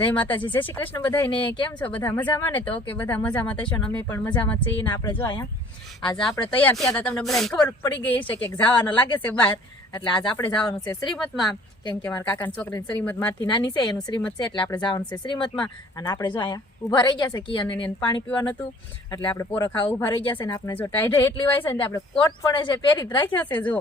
જય માતાજી, જય શ્રી કૃષ્ણ બધાને. કેમ છો બધા? મજામાં ને? તો ઓકે, બધા મજામાં થશો ને અમે પણ મજામાં જ છીએ ને. આપણે જો અહીંયા આજે આપણે તૈયાર થયા હતા, તમને બધાને ખબર પડી ગઈ છે કે જવાનું લાગે છે બહાર. એટલે આજે આપણે જવાનું છે શ્રીમતમાં, કેમ કે મારા કાકાની છોકરીની શ્રીમત મારથી નાની છે, એનું શ્રીમત છે, એટલે આપણે જવાનું છે શ્રીમતમાં. અને આપણે જો અહીંયા ઊભા રહી ગયા છે, કિયાને એને પાણી પીવાનું હતું એટલે આપણે પોરો ખાવા ઊભા રહી ગયા છે. ને આપણે જો ટાઈડે એટલી વાય છે ને આપણે કોટ પણ છે પહેરી જ રાખ્યો છે, જો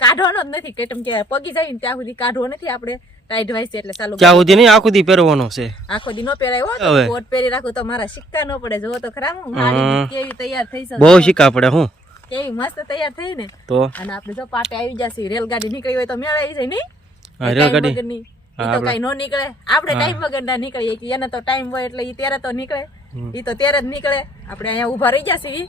કાઢવાનો જ નથી, કેમ કે પગી જાય ને ત્યાં સુધી કાઢવો નથી. આપણે ટાઈટ વાય છે એટલે ચાલુ ક્યાં સુધી નહીં, આખો દી પહેરવાનો છે. આખો દી નો પહેરાય હો, કોટ પહેરી રાખું તો મારા સિક્કા ન પડે. જો તો ખરા હું મારી કેવી તૈયાર થઈ છે, બહુ સિક્કા પડે. હું કેવી મસ્ત તૈયાર થઈ ને. તો અને આપણે જો પાટે આવી જશે, રેલગાડી નીકળી હોય તો મેળ આવી જાય નહીં. રેલગાડી તો કઈ નો નીકળે, આપણે ટાઈમ વગર ના નીકળીએ. એને તો ટાઈમ હોય એટલે ઈ ત્યારે તો નીકળે, ઈ તો ત્યારે જ નીકળે. આપણે અહીંયા ઉભા રહી જશે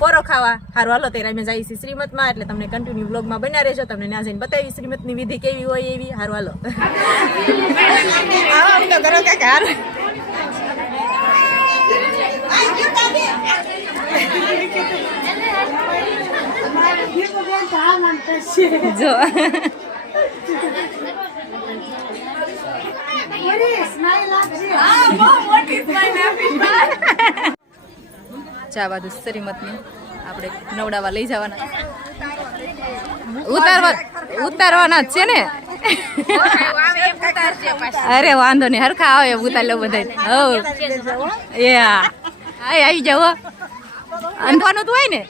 પોરો ખાવા. હારું હાલો ત્યારે અમે જઈએ છીએ શ્રીમતમાં, એટલે તમને કન્ટિન્યુ બ્લોગમાં બન્યા રહેજો. તમને ત્યાં જઈને બતાવી શ્રીમતની વિધિ કેવી હોય એવી. હારું હાલો આમ તો કરો કાકા. જો ચા બાજુ શ્રીમતની આપણે નવડાવા લઈ જવાના, ઉતારવાના જ છે ને. અરે વાંધો નહીં, હરખા આવે ઉતાર લો બધા. એ આવી જાવ, અંધવાનું તો હોય ને.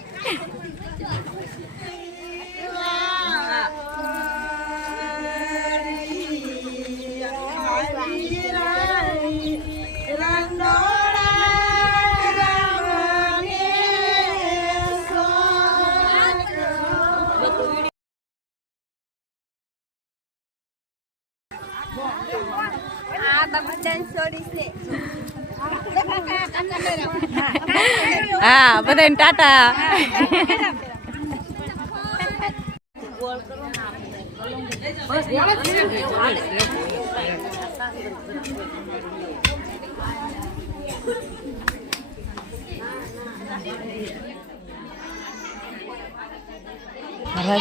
હા બધાને ટાટા.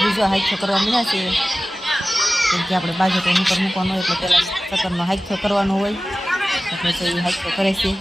બીજો હાઈકો કરવા મળ્યા છે, કેમ કે આપણે બાજુ તો ઉપર મૂકવાનો હોય એટલે પેલા ચક્કરનો હાઈકો કરવાનો હોય, એટલે એ હાઈકો કરે છે.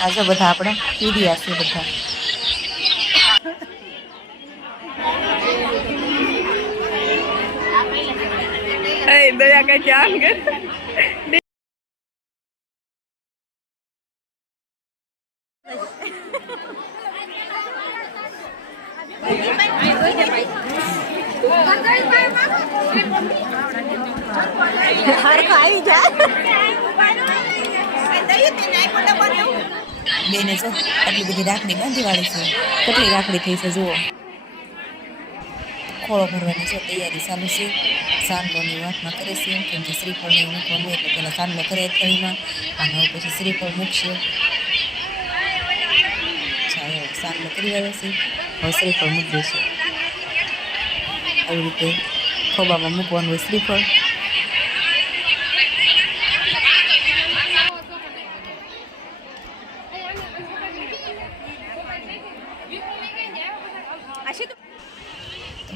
આજે બધા આપણે પીડિયા છે બધા. દયા કઈ ક્યાં આવી જાય બેને. જો આટલી બધી રાખડી બાંધી વાળી છે, કેટલી રાખડી થઈ છે જુઓ. ખોળો ભરવાની છે તૈયારી ચાલુ છે. સાંડલોની વાતમાં કરે છે, કેમ કે શ્રીફળને મૂકવાનું એટલે પહેલાં સાંડલો કરે થઈમાં, અને હવે પછી શ્રીફળ મૂકશે. સાંડલો કરી રહ્યો છે, હવે શ્રીફળ મૂકી દેશે. આવી રીતે ખોબામાં મૂકવાનું હોય શ્રીફળ.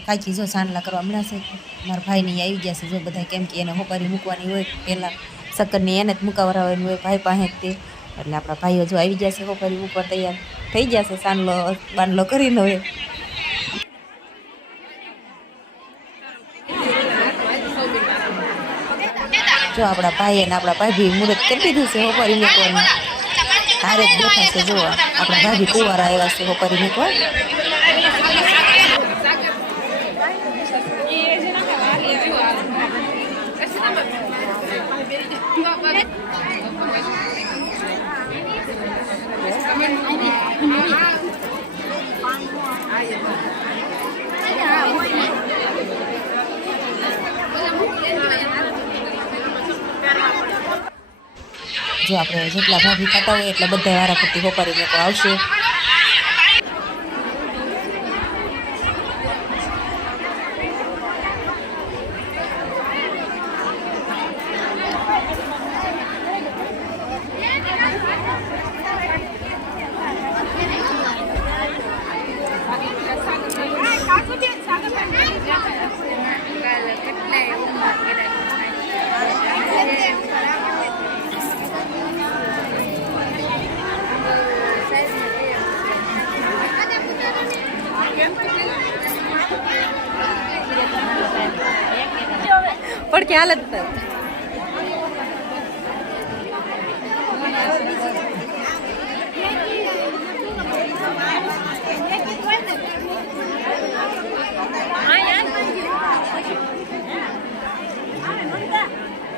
કાચી જો સાંડલા કરવા મળ્યા છે. મારા ભાઈની આવી ગયા છે જો બધા, કેમ કે એને હોપારી મૂકવાની હોય પહેલાં, શક્કરની એને જ મુકાવરાવાની હોય ભાઈ પાસે જ તે. એટલે આપણા ભાઈઓ જો આવી ગયા છે હોપારી ઉપર તૈયાર થઈ ગયા છે, સાંડલો બાંડલો કરીને. હવે જો આપણા ભાઈએ ને આપણા ભાભી મુહૂર્ત કરી દીધું છે હોપારી મૂકવાનું. હારે જ બેઠા છે. જો આપણા ભાભી કુંવારા આવ્યા છે હોપરી મૂકવા. જો આપણે જેટલા ભાભી થતા હોય એટલા બધા વારા ફરતી હોપારી મૂકવા આવશે. પણ કે હાલત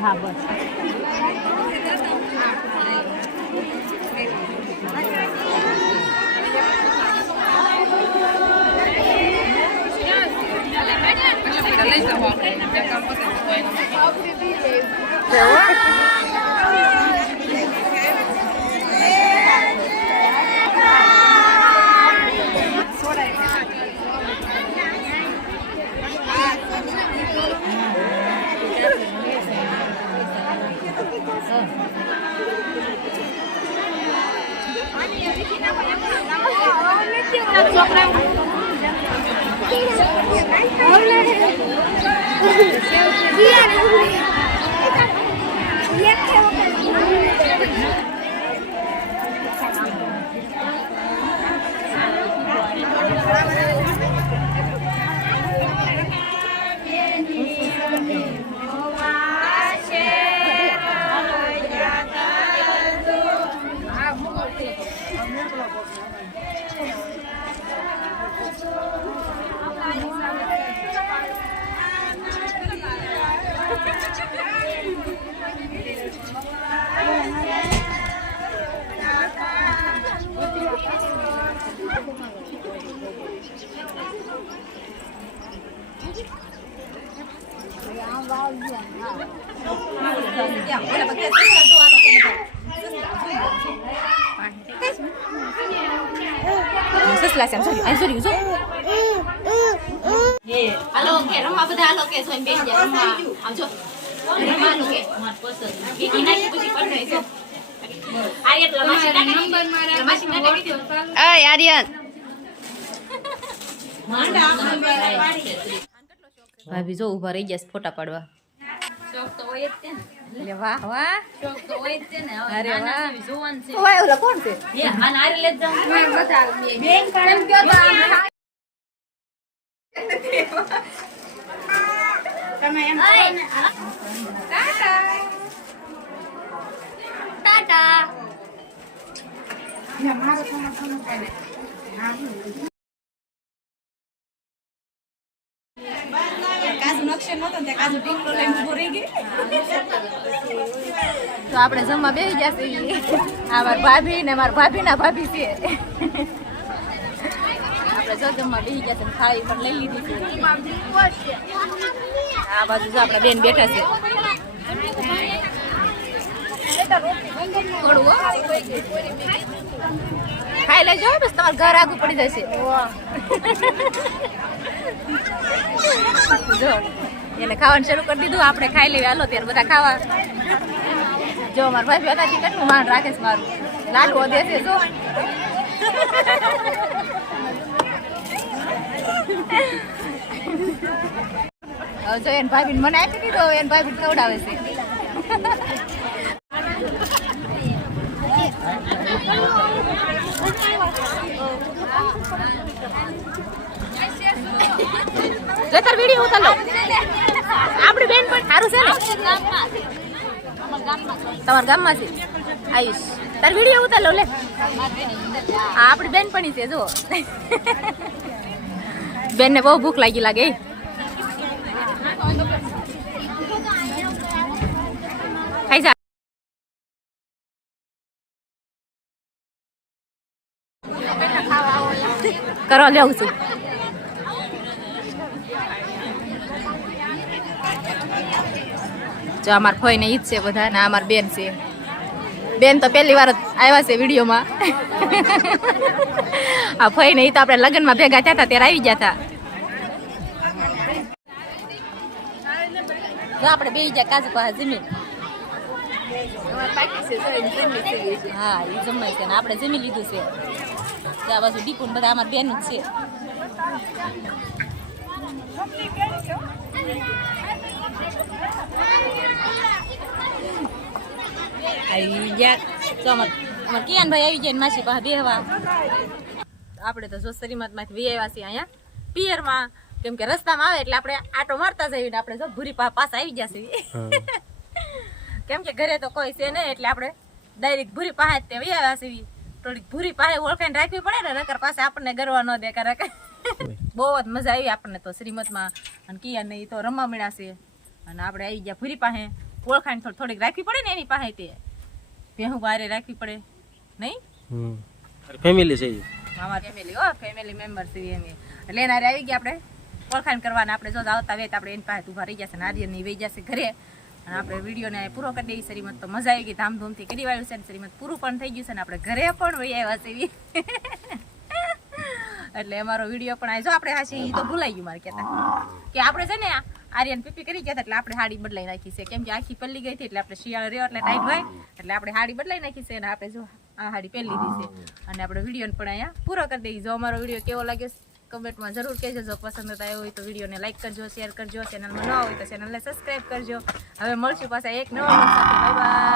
હા બસ સસલા છે આઈ સોરી જો હાલો કે રમવા બધા હાલો કે સોઈ બેસી જા રમવા આવજો રમવાનું કે માર પસંદ ગીતી નાખી પછી પડે છે આર્યન લમાશી નંબર મારા લમાશી માટે વિડિયો અય આર્યન માંડા ભાભી જો ઊભા રહી ગયા ફોટા પાડવા શોખ તો હોય જ છે ને લે વાહ વાહ શોખ તો હોય જ છે ને અરે વાહ જોવાન છે ઓય ઓલા કોણ છે એ આન આરે લે જાવ મેં બતા બેન કામ કયો તો તમે એમ ટાટા ટાટા ના મારો ફોન કાઢે હા તો આપણે જમવા બેસી જશે આ માર ભાભી ને માર ભાભીના ભાભી છે આપણે જો જમવા બેસી જશે ખાઈ પણ લઈ લીધી છે આ બાજુ જો આપણા બેન બેઠા છે થોડું ખાઈ લેજો બસ તમારે ઘર આગું પડી જશે જો એને ખાવાનું શરૂ કરી દીધું આપણે ખાઈ લેવી હાલો ત્યારે બધા ખાવા જો મારા ભાઈ હતા કેટલું માન રાખે છે મારું લાડવો દેશે જો જો એને ભાભીને મને આપી દીધો એને ભાભી ખવડાવે છે જતર વિડિયો ઉતાર લો આપણી બેન પણ સારું છે ને તમારા ગામમાં છે આયુષ તાર વિડીયો ઉતાર લો લે આ આપણી બેનપણી છે જો બેનને બહુ ભૂખ લાગી લાગે ખાઈ જા કરવા લેવું છું જો અમાર ફોઈ ને ઈજ છે બધા ને અમાર બેન છે બેન તો પહેલી વાર જ આવ્યા છે વિડીયોમાં આ ફોઈ ને ઈ તો આપણે લગ્નમાં ભેગા થયા હતા ત્યારે આવી ગયા હતા જો આપણે બે ગયા કાજુ પાસે જમીન હા એ જમાય છે ને આપણે જમી લીધું છે ત્યાં બાજુ ડીકુન બધા અમાર બેન જ છે આવી ગયા તો અમાર કિયાનભાઈ આવી જાય માસી પાસે બેહવા આપણે તો જો શ્રીમતમાંથી વી આવ્યા છીએ અહીંયા પિયરમાં કેમ કે રસ્તામાં આવે એટલે આપણે આટો મારતા જઈએ ને આપણે જો ભૂરી પાસે આવી ગયા છીએ કેમ કે ઘરે તો કોઈ છે નહીં એટલે આપણે ડાયરેક્ટ ભૂરી પાસે જ તે વી આવ્યા છીએ થોડીક ભૂરી પાસે ઓળખાઈને રાખવી પડે ને નકર પાસે આપણને ગરવા ન દે કરે બહુ જ મજા આવી આપણને તો શ્રીમતમાં અને કિયાન ને એ તો રમવા મળ્યા છે અને આપણે આવી ગયા ભૂરી પાસે ઓળખાણ થોડીક રાખવી પડે ને એની પાસે તે ભેહું બારે રાખવી પડે નહીં ફેમિલી છે અમારી ફેમિલી ફેમિલી મેમ્બર છે એમ એટલે એના આવી ગયા આપણે ઓળખાણ કરવાના આપણે જો આવતા વેત આપણે એની પાસે ઊભા રહી જશે નારિયેળ ની વહી જશે ઘરે અને આપણે વિડીયોને પૂરો કરી દઈએ શ્રીમત તો મજા આવી ગઈ ધામધૂમથી કરી વાળ્યું છે ને શ્રીમત પૂરું પણ થઈ ગયું છે ને આપણે ઘરે પણ વહી આવ્યા છે એટલે અમારો વિડીયો પણ આવી જો આપણે હાશી તો ભૂલાઈ ગયું મારે કહેતા કે આપણે છે ને આર્યન પીપી કરી ગયા એટલે આપણે હાડી બદલાઈ નાખી છે કેમ કે આખી પલ્લી ગઈ હતી એટલે આપણે શિયાળો રહ્યો એટલે ટાઈટ હોય એટલે આપણે હાડી બદલાઈ નાખી છે અને આપણે જો આ હાડી પહેરી લીધી છે અને આપણે વિડીયો પણ અહીંયા પૂરો કરી દઈએ જો અમારો વિડીયો કેવો લાગ્યો કમેન્ટમાં જરૂર કહેજો જો પસંદ આવ્યો હોય તો વિડીયોને લાઈક કરજો શેર કરજો ચેનલમાં ન હોય તો ચેનલને સબસ્ક્રાઈબ કરજો હવે મળશું પાછા એક નવા સાથે બાય બાય